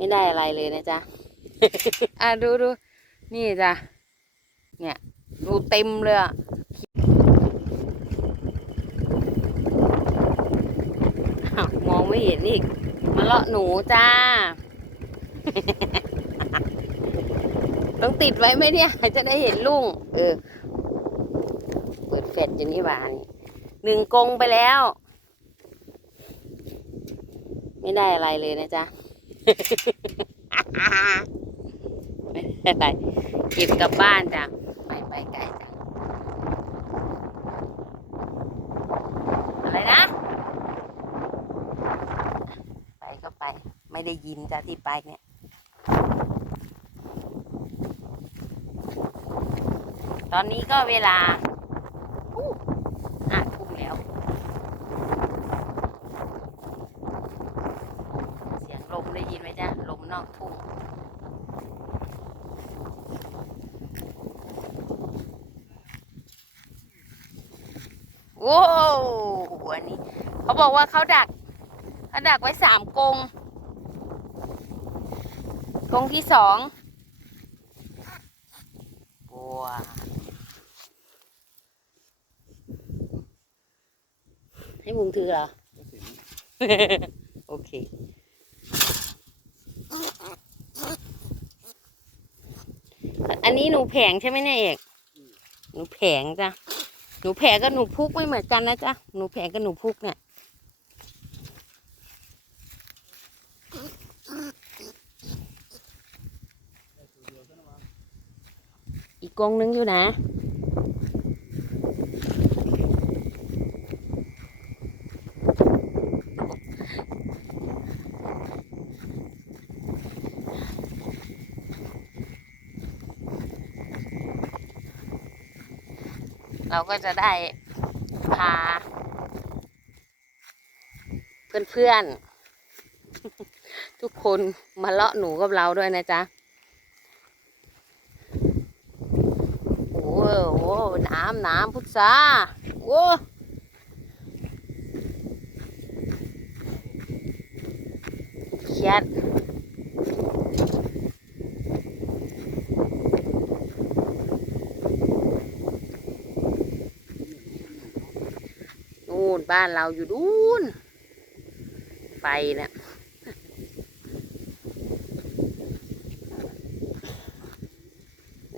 ไม่ได้อะไรเลยนะจ๊ะ อะดูดูนี่จ้ะ เนี่ย ดูเต็มเลยอะมองไม่เห็นอีก มาเลาะหนูจ้า ต้องติดไว้ไหมเนี่ย จะได้เห็นลุงเออ เปิดแฟลชอยู่นี่หวานหนึ่งกงไปแล้ว ไม่ได้อะไรเลยนะจ๊ะ ไม่ได้เก็บกลับบ้านจ้ะไปไปไกลจ้ะอะไรนะ ไปก็ไป ไม่ได้ยินจ้ะที่ไปเนี่ยตอนนี้ก็เวลาอู้อะทุ่มแล้ว เสียงลมได้ยินไหมจ๊ะ ลม นอกทุ่งโว้วอันนี้ เขาบอกว่าเขาดักเขาดักไว้สามกรงกรงที่สองบัวให้มุงถือเหรอ โอเค อันนี้หนูแผงใช่ไหมเนี่ยเอกหนูแผงจ้ะ หนูแผงกับหนูพุกไม่เหมือนกันนะจ๊ะ หนูแผงกับหนูพุกเนี่ย อีกกรงนึงอยู่นะ เราก็จะได้พา เพื่อนๆ ทุกคนมาเลาะหนูกับเราด้วยนะจ๊ะ โอ้โหน้ำน้ำพุทธาโอ้เขียด นู่นบ้านเราอยู่ดูนไปเนี่ย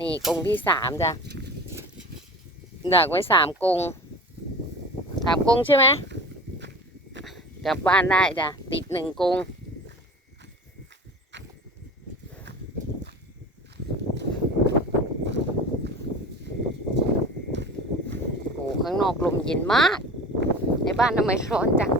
นี่กรงที่สามจ้ะดักไว้สามกรงสามกรงใช่ไหมกลับบ้านได้จ้ะติดหนึ่งกรงโอ้ข้างนอกลมเย็นมาก บ้านทำไมร้อนจัง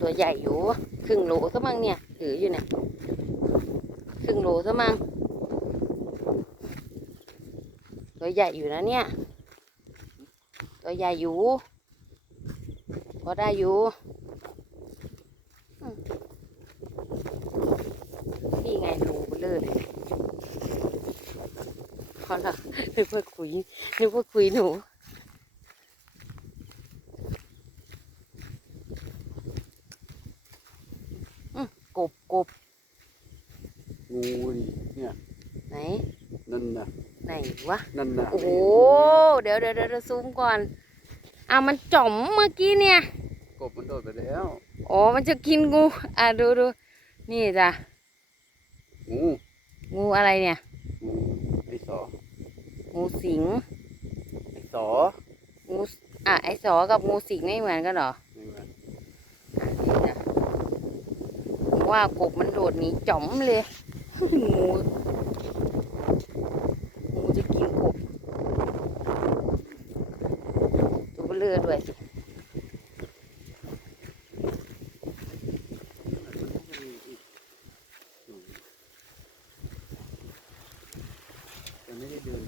ตัวใหญ่อยู่ ครึ่งโลซะมั้งเนี่ย ถืออยู่เนี่ยครึ่งโลซะมั้งตัวใหญ่อยู่นะเนี่ย ตัวใหญ่อยู่พอได้อยู่นี่ไงรูเบลอเลยพอละนึกว่าคุยนึกว่าคุยหนู กบกบ งูนี่เนี่ยไหน นั่นน่ะไหนวะ นั่นน่ะโอ้โหเดี๋ยวเดี๋ยวเดี๋ยวซูมก่อนอะมันจ่อมเมื่อกี้เนี่ย กบมันโดดไปแล้วอ๋อมันจะกินงูอะดูดูนี่จ้ะงูงูอะไรเนี่ย งูไอ้สองูสิงไอ้สองูอะไอสอกับงูสิงไม่เหมือนกันเหรอนี่มันอะนี่จ้ะผม ว่ากบมันโดดหนีจ่อมเลยงูงูจะกินกบตัวเบลอด้วยสิแต่ไม่ได้เดิน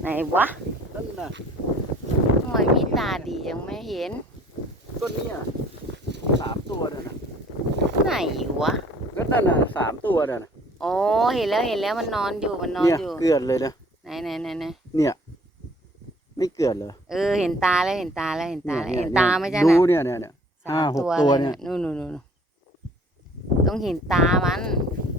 ไหนวะ นั่นน่ะทำไมมีตาดียังไม่เห็น ต้นเนี้ยสามตัวน่ะนะไหนวะก็นั่นน่ะสามตัวน่ะนะอ๋อเห็นแล้วเห็นแล้วมันนอนอยู่มันนอนเนี่ยอยู่ เกลือนเลยนะไหนไหนไหนไหนเนี่ย ไม่เกลือนเลยเออเห็นตาแล้วเห็นตาแล้วเห็นตาแล้วยเห็นยตาไหมจ๊ะดูน่ะเนี่ยเนี่ยเนี่ยสามห้าหกตัวลเนี่ยนู่นนู่นนู่นต้องเห็นตามัน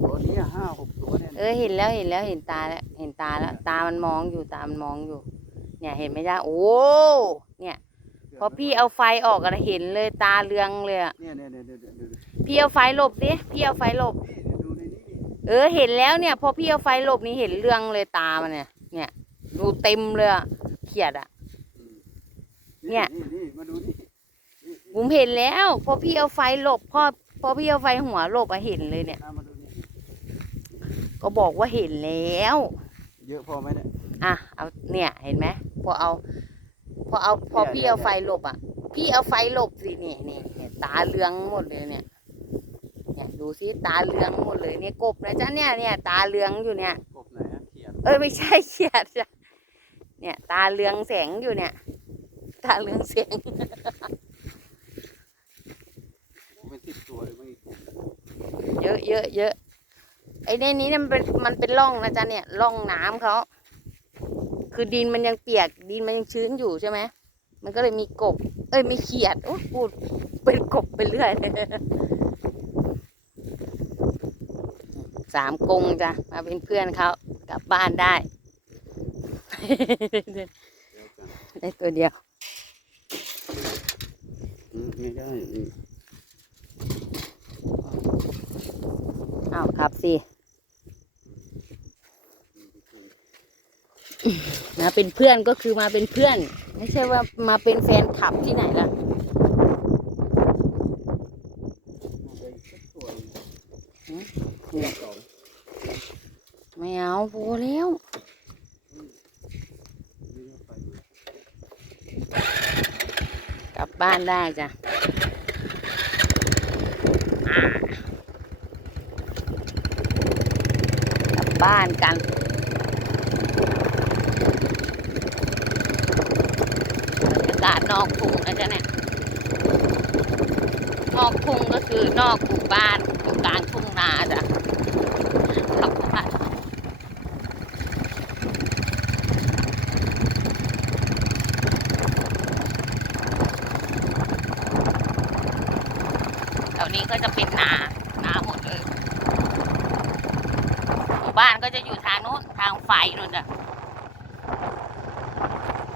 ตัวนี้ห้าหกตัวเนี่ยเออเห็นแล้วเห็นแล้วเห็นตาแล้วเห็นตาแล้ว ตามันมองอยู่ตามันมองอยู่ เนี่ยเห็นไหมจ๊ะโอ้เนี่ยพอพี่เอาไฟออกอะเห็นเลยตาเรืองเลยอะเนี่ยเนี่ยเนี่ยเนี่ยเนี่ยเนี่ยพี่เอาไฟหลบดิพี่เอาไฟหลบนี่ดูในนี้นี่เออเห็นแล้วเนี่ย พอพี่เอาไฟหลบนี่เห็นเรื่องเลยตามันเนี่ย เนี่ย ดูเต็มเลยอะเขียดอะอืมเนี่ยนี่นี่มาดูนี่นี่ผมเห็นแล้วพอพี่เอาไฟหลบพอพอพี่เอาไฟหัวหลบอะเห็นเลยเนี่ยเอามาดูนี่ก็บอกว่าเห็นแล้ว เยอะพอไหมเนี่ยอะเอาเนี่ยเห็นไหม พอเอา พอเอาพอเนี่ยพี่เนี่ยเอาไฟหลบอะ พี่เอาไฟหลบสินี่นี่เนี่ยตาเหลืองหมดเลยเนี่ยเนี่ยดูสิตาเหลืองหมดเลยเนี่ยกบนะจ๊ะเนี่ยเนี่ยตาเหลืองอยู่เนี่ยกบไหนอะเขียดเอ้ยไม่ใช่เขียดจ้ะเนี่ยตาเหลืองแสงอยู่เนี่ย ตาเหลืองแสงเป็นสิบตัวเลยไม่กบเยอะเยอะเยอะไอ้ในนี้เนี่ยมันเป็นมันเป็นร่องนะจ๊ะเนี่ยร่องน้ำเขา คือดินมันยังเปียกดินมันยังชื้นอยู่ใช่ไหมมันก็เลยมีกบ เอ้ยไม่เขียดโอ้พูดเป็นกบไปเรื่อยสามกงจ้ะมาเป็นเพื่อนเขากลับบ้านได้เดียวกันได้ตัวเดียวอืมไม่ได้อืมอ้าวครับสิ มาเป็นเพื่อนก็คือมาเป็นเพื่อน ไม่ใช่ว่ามาเป็นแฟนคลับที่ไหนล่ะไม่เอาโพแล้วกลับบ้านได้จ้ะกลับบ้านกันบรรยา กาศนอกทุ่งนะจ๊ะเนี่ยนอกทุ่งก็คือนอกหมู่บ้านอยู่กลางทุ่งนาจ้ะกลับบ้านแถวนี้ก็จะเป็นนานาหมดเลย หมู่บ้านก็จะอยู่ทางโน้นทางไฟนู่นจ้ะ